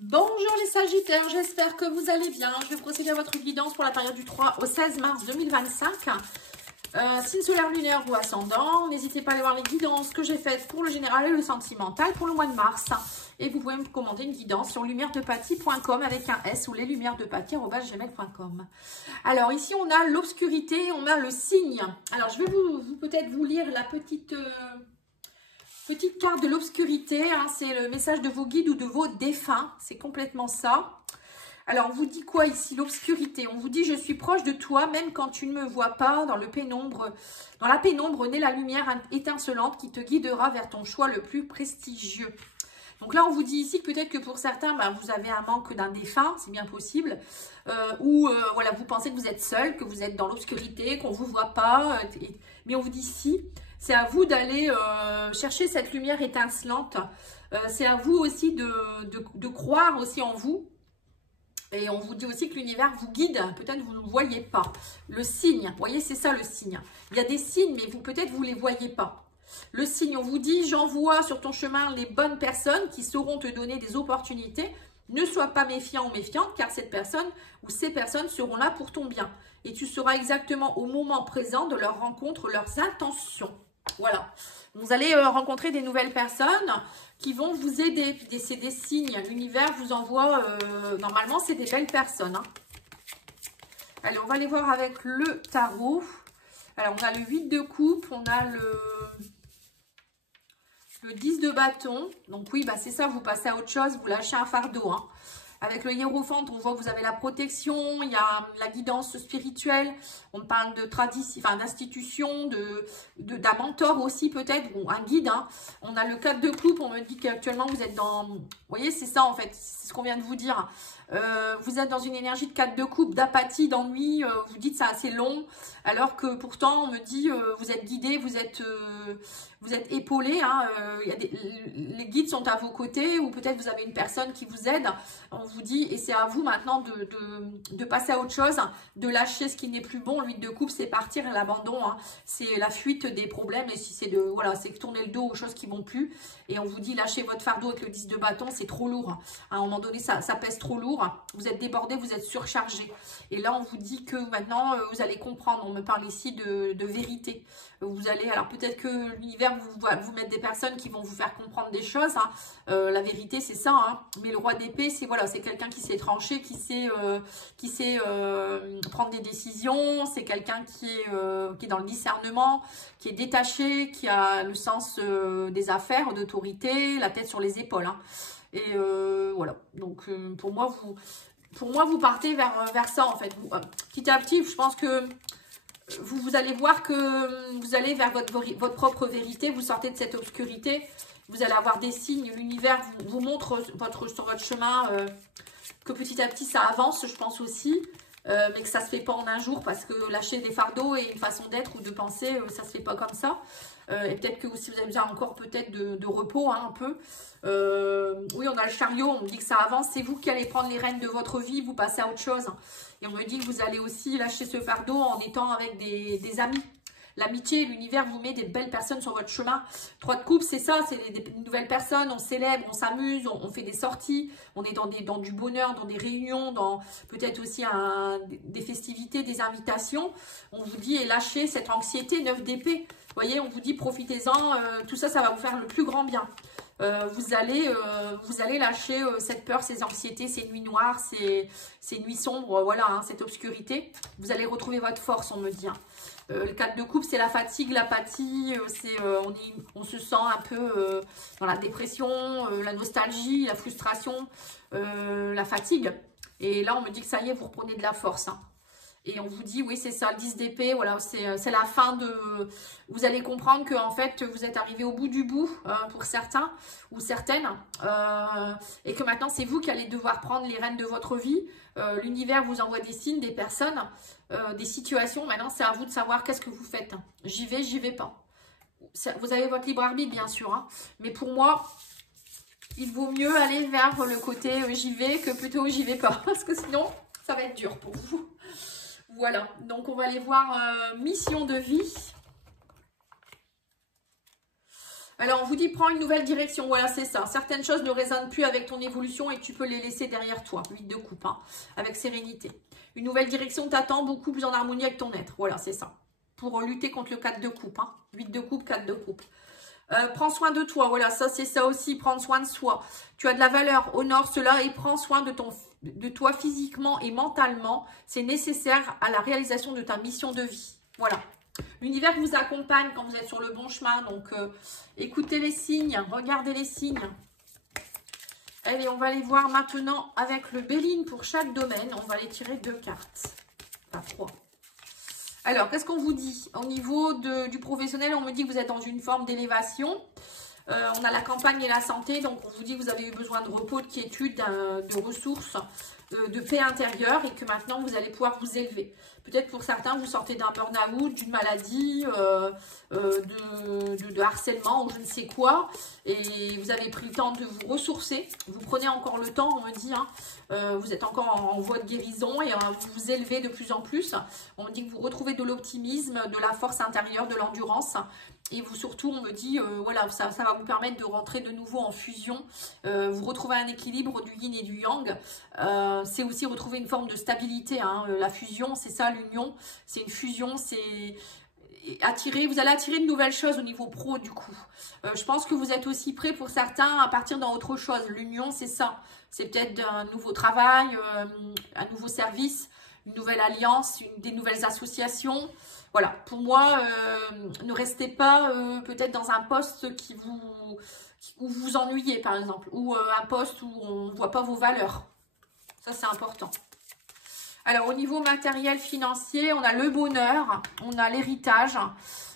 Bonjour les Sagittaires, j'espère que vous allez bien. Je vais procéder à votre guidance pour la période du 3 au 16 mars 2025. Signe solaire, lunaire ou ascendant. N'hésitez pas à aller voir les guidances que j'ai faites pour le général et le sentimental pour le mois de mars. Et vous pouvez me commander une guidance sur lumairedepathie.com avec un S ou leslumièresdepathie@gmail.com. Alors ici on a l'obscurité, on a le signe. Alors je vais peut-être vous lire la petite carte de l'obscurité, hein, c'est le message de vos guides ou de vos défunts, c'est complètement ça. Alors, on vous dit quoi ici, l'obscurité? On vous dit, je suis proche de toi, même quand tu ne me vois pas, dans la pénombre naît la lumière étincelante qui te guidera vers ton choix le plus prestigieux. Donc là, on vous dit ici que peut-être que pour certains, vous avez un manque d'un défunt, c'est bien possible, voilà, vous pensez que vous êtes seul, que vous êtes dans l'obscurité, qu'on ne vous voit pas, mais on vous dit si. C'est à vous d'aller chercher cette lumière étincelante. C'est à vous aussi de croire aussi en vous. Et on vous dit aussi que l'univers vous guide. Peut-être vous ne voyez pas. Le signe, vous voyez, c'est ça le signe. Il y a des signes, mais peut-être vous ne les voyez pas. Le signe, on vous dit, j'envoie sur ton chemin les bonnes personnes qui sauront te donner des opportunités. Ne sois pas méfiant ou méfiante, car cette personne ou ces personnes seront là pour ton bien. Et tu sauras exactement au moment présent de leur rencontre leurs intentions. Voilà, vous allez rencontrer des nouvelles personnes qui vont vous aider. C'est des signes, l'univers vous envoie, normalement c'est des belles personnes. Hein. Allez, on va aller voir avec le tarot. Alors, on a le 8 de coupe, on a le 10 de bâton. Donc oui, c'est ça, vous passez à autre chose, vous lâchez un fardeau. Hein. Avec le hiérophant, on voit que vous avez la protection, il y a la guidance spirituelle, on parle de tradition, d'institution, d'un mentor aussi peut-être, ou un guide. Hein. On a le 4 de coupe, on me dit qu'actuellement vous êtes dans... Vous voyez, c'est ça en fait, c'est ce qu'on vient de vous dire. Vous êtes dans une énergie de 4 de coupe, d'apathie, d'ennui, vous dites ça assez long, alors que pourtant on me dit vous êtes guidé, vous êtes épaulé, hein, les guides sont à vos côtés, ou peut-être vous avez une personne qui vous aide. On vous dit, et c'est à vous maintenant de passer à autre chose, de lâcher ce qui n'est plus bon. Le 8 de coupe, c'est partir et l'abandon, hein. C'est la fuite des problèmes, et si c'est c'est tourner le dos aux choses qui vont plus. Et on vous dit, lâchez votre fardeau avec le 10 de bâton, c'est trop lourd. Hein. À un moment donné, ça pèse trop lourd. Vous êtes débordé, vous êtes surchargé. Et là, on vous dit que maintenant, vous allez comprendre. On me parle ici de vérité. Vous allez, alors peut-être que l'univers vous mettre des personnes qui vont vous faire comprendre des choses. Hein. La vérité, c'est ça. Hein. Mais le roi d'épée, c'est quelqu'un qui sait trancher, qui sait prendre des décisions. C'est quelqu'un qui est dans le discernement, qui est détaché, qui a le sens des affaires, d'autorité, la tête sur les épaules. Hein. Et voilà. Donc pour moi, vous partez vers ça en fait. Petit à petit, je pense que vous allez voir que vous allez vers votre propre vérité, vous sortez de cette obscurité, vous allez avoir des signes, l'univers vous montre sur votre chemin que petit à petit ça avance, je pense aussi, mais que ça se fait pas en un jour, parce que lâcher des fardeaux et une façon d'être ou de penser, ça se fait pas comme ça. Et peut-être que si vous avez besoin encore peut-être de repos, hein, un peu. Oui, on a le chariot, on me dit que ça avance. C'est vous qui allez prendre les rênes de votre vie, vous passez à autre chose. Et on me dit que vous allez aussi lâcher ce fardeau en étant avec des amis. L'amitié, l'univers vous met des belles personnes sur votre chemin. 3 de coupe, c'est ça, c'est des nouvelles personnes, on célèbre, on s'amuse, on fait des sorties, on est dans du bonheur, dans des réunions, dans peut-être aussi des festivités, des invitations. On vous dit, et lâchez cette anxiété, 9 d'épée. Vous voyez, on vous dit, profitez-en, tout ça, ça va vous faire le plus grand bien. Vous allez lâcher cette peur, ces anxiétés, ces nuits noires, ces nuits sombres, voilà, hein, cette obscurité. Vous allez retrouver votre force, on me dit. Hein. Le 4 de coupe, c'est la fatigue, l'apathie, on se sent un peu dans la dépression, la nostalgie, la frustration, la fatigue. Et là, on me dit que ça y est, vous reprenez de la force. Hein. Et on vous dit, oui, c'est ça, le 10 d'épée, voilà, c'est la fin de... Vous allez comprendre que en fait, vous êtes arrivé au bout du bout pour certains ou certaines. Et que maintenant, c'est vous qui allez devoir prendre les rênes de votre vie. L'univers vous envoie des signes, des personnes, des situations. Maintenant, c'est à vous de savoir qu'est-ce que vous faites. J'y vais pas. Vous avez votre libre arbitre, bien sûr. Hein. Mais pour moi, il vaut mieux aller vers le côté j'y vais que plutôt j'y vais pas. Parce que sinon, ça va être dur pour vous. Voilà, donc on va aller voir mission de vie. Alors, on vous dit, prends une nouvelle direction. Voilà, c'est ça. Certaines choses ne résonnent plus avec ton évolution et tu peux les laisser derrière toi. 8 de coupe, hein, avec sérénité. Une nouvelle direction t'attend, beaucoup plus en harmonie avec ton être. Voilà, c'est ça. Pour lutter contre le 4 de coupe. Hein. 8 de coupe, 4 de coupe. Prends soin de toi. Voilà, ça, c'est ça aussi. Prendre soin de soi. Tu as de la valeur. Honore cela et prends soin de toi physiquement et mentalement. C'est nécessaire à la réalisation de ta mission de vie. Voilà. L'univers vous accompagne quand vous êtes sur le bon chemin. Donc, écoutez les signes. Regardez les signes. Allez, on va les voir maintenant avec le Béline pour chaque domaine. On va les tirer 2 cartes. Enfin, 3. Alors, qu'est-ce qu'on vous dit? Au niveau du professionnel, on me dit que vous êtes dans une forme d'élévation. On a la campagne et la santé. Donc, on vous dit que vous avez eu besoin de repos, de quiétude, de ressources, de paix intérieure et que maintenant, vous allez pouvoir vous élever. Peut-être pour certains, vous sortez d'un burn-out, d'une maladie, de harcèlement ou je ne sais quoi. Et vous avez pris le temps de vous ressourcer. Vous prenez encore le temps, on me dit. Hein, vous êtes encore en voie de guérison et vous vous élevez de plus en plus. On me dit que vous retrouvez de l'optimisme, de la force intérieure, de l'endurance. Et vous surtout, on me dit, voilà, ça va vous permettre de rentrer de nouveau en fusion. Vous retrouvez un équilibre du yin et du yang. C'est aussi retrouver une forme de stabilité. Hein. La fusion, c'est ça, l'union. C'est une fusion, c'est attirer. Vous allez attirer de nouvelles choses au niveau pro, du coup. Je pense que vous êtes aussi prêts pour certains à partir dans autre chose. L'union, c'est ça. C'est peut-être un nouveau travail, un nouveau service, une nouvelle alliance, des nouvelles associations. Voilà, pour moi, ne restez pas peut-être dans un poste où vous ennuyez, par exemple, ou un poste où on ne voit pas vos valeurs. Ça, c'est important. Alors, au niveau matériel, financier, on a le bonheur, on a l'héritage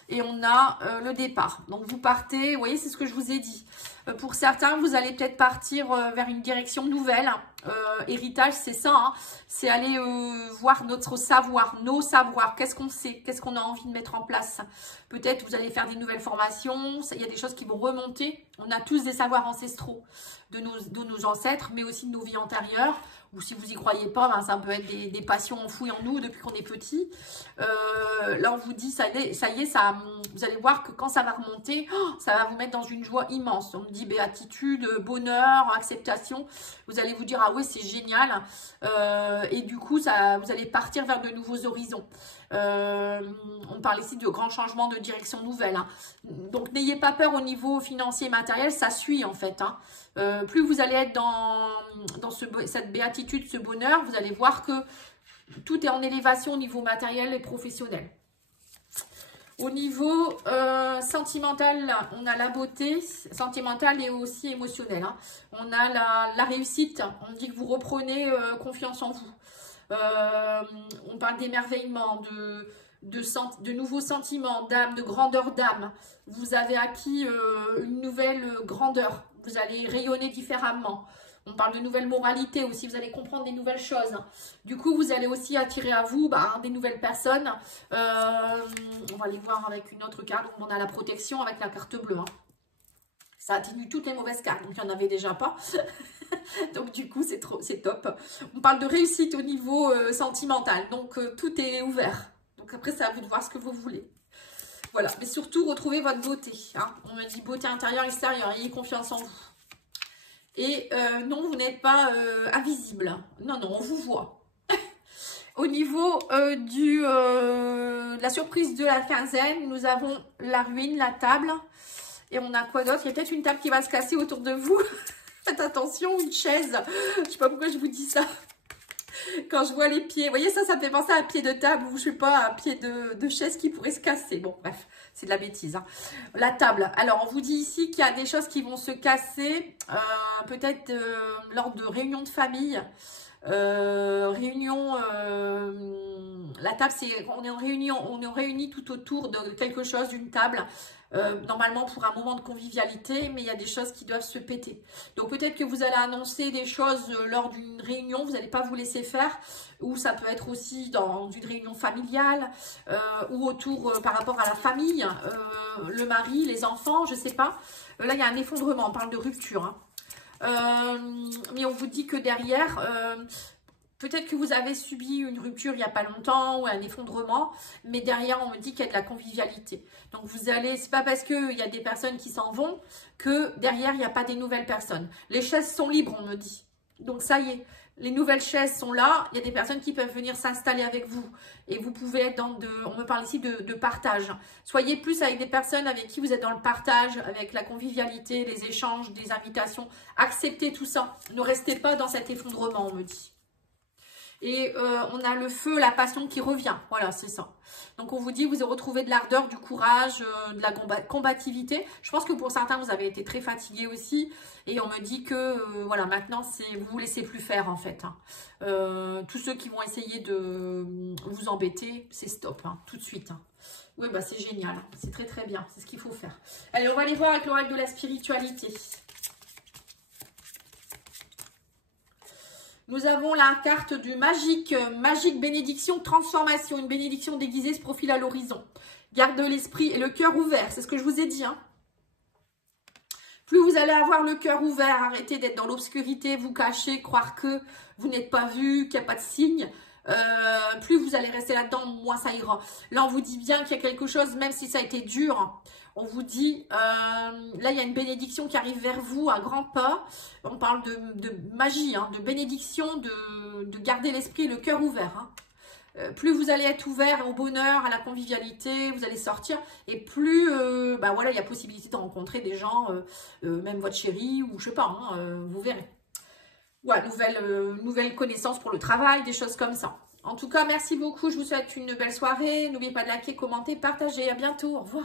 et on a le départ. Donc, vous partez, vous voyez, c'est ce que je vous ai dit. Pour certains, vous allez peut-être partir vers une direction nouvelle. Héritage, c'est ça, hein, c'est aller voir notre savoir, nos savoirs, qu'est-ce qu'on sait, qu'est-ce qu'on a envie de mettre en place. Peut-être vous allez faire des nouvelles formations, il y a des choses qui vont remonter. On a tous des savoirs ancestraux de nos ancêtres, mais aussi de nos vies antérieures. Ou si vous n'y croyez pas, ben, ça peut être des passions enfouies en nous depuis qu'on est petit. Là, on vous dit, ça y est, vous allez voir que quand ça va remonter, ça va vous mettre dans une joie immense. On me dit béatitude, bonheur, acceptation. Vous allez vous dire, ah oui, c'est génial. Et du coup, vous allez partir vers de nouveaux horizons. On parle ici de grands changements de direction nouvelle. Hein. Donc, n'ayez pas peur au niveau financier et matériel, ça suit en fait. Hein. Plus vous allez être dans cette béatitude, ce bonheur, vous allez voir que tout est en élévation au niveau matériel et professionnel. Au niveau sentimental, on a la beauté, sentimentale et aussi émotionnelle. Hein. On a la réussite, on dit que vous reprenez confiance en vous. On parle d'émerveillement, de nouveaux sentiments d'âme, de grandeur d'âme. Vous avez acquis une nouvelle grandeur. Vous allez rayonner différemment. On parle de nouvelles moralités aussi. Vous allez comprendre des nouvelles choses. Du coup, vous allez aussi attirer à vous des nouvelles personnes. On va les voir avec une autre carte. On a la protection avec la carte bleue. Hein. Ça atténue toutes les mauvaises cartes. Donc, il n'y en avait déjà pas. Donc, du coup, c'est top. On parle de réussite au niveau sentimental. Donc, tout est ouvert. Donc, après, c'est à vous de voir ce que vous voulez. Voilà. Mais surtout, retrouvez votre beauté. Hein. On me dit beauté intérieure, extérieure. Ayez confiance en vous. Et non, vous n'êtes pas invisible. Non, non, on vous voit. Au niveau de la surprise de la quinzaine, nous avons la ruine, la table. Et on a quoi d'autre? Il y a peut-être une table qui va se casser autour de vous. Faites attention, une chaise. Je ne sais pas pourquoi je vous dis ça. Quand je vois les pieds, vous voyez ça me fait penser à un pied de table ou je sais pas, un pied de chaise qui pourrait se casser. Bon, bref, c'est de la bêtise. Hein. La table. Alors, on vous dit ici qu'il y a des choses qui vont se casser, peut-être lors de réunions de famille. La table, c'est on est en réunion, on est réunis tout autour de quelque chose, d'une table. Normalement pour un moment de convivialité, mais il y a des choses qui doivent se péter. Donc peut-être que vous allez annoncer des choses lors d'une réunion, vous n'allez pas vous laisser faire, ou ça peut être aussi dans une réunion familiale, ou autour par rapport à la famille, le mari, les enfants, je ne sais pas. Là, il y a un effondrement, on parle de rupture. Hein. Mais on vous dit que derrière, Peut-être que vous avez subi une rupture il n'y a pas longtemps ou un effondrement, mais derrière, on me dit qu'il y a de la convivialité. Donc, vous allez, c'est pas parce qu'il y a des personnes qui s'en vont que derrière, il n'y a pas des nouvelles personnes. Les chaises sont libres, on me dit. Donc, ça y est, les nouvelles chaises sont là. Il y a des personnes qui peuvent venir s'installer avec vous. Et vous pouvez être dans on me parle ici de partage. Soyez plus avec des personnes avec qui vous êtes dans le partage, avec la convivialité, les échanges, des invitations. Acceptez tout ça. Ne restez pas dans cet effondrement, on me dit. Et on a le feu, la passion qui revient. Voilà, c'est ça. Donc, on vous dit, vous avez retrouvé de l'ardeur, du courage, de la combativité. Je pense que pour certains, vous avez été très fatigués aussi. Et on me dit que, voilà, maintenant, vous vous laissez plus faire, en fait. Hein. Tous ceux qui vont essayer de vous embêter, c'est stop, hein, tout de suite. Hein. Oui, bah c'est génial. Hein. C'est très, très bien. C'est ce qu'il faut faire. Allez, on va aller voir avec l'oracle de la spiritualité. Nous avons la carte du magique bénédiction, transformation. Une bénédiction déguisée se profile à l'horizon. Garde l'esprit et le cœur ouvert. C'est ce que je vous ai dit. Hein. Plus vous allez avoir le cœur ouvert, arrêtez d'être dans l'obscurité, vous cacher, croire que vous n'êtes pas vu, qu'il n'y a pas de signe. Plus vous allez rester là-dedans, moins ça ira. Là, on vous dit bien qu'il y a quelque chose, même si ça a été dur. On vous dit, là, il y a une bénédiction qui arrive vers vous à grands pas. On parle de magie, hein, de bénédiction, de garder l'esprit et le cœur ouvert. Hein. Plus vous allez être ouvert au bonheur, à la convivialité, vous allez sortir. Et plus, bah voilà, il y a possibilité de rencontrer des gens, même votre chéri ou je sais pas, hein, vous verrez. Voilà, nouvelle connaissance pour le travail, des choses comme ça. En tout cas, merci beaucoup. Je vous souhaite une belle soirée. N'oubliez pas de liker, commenter, partager. À bientôt. Au revoir.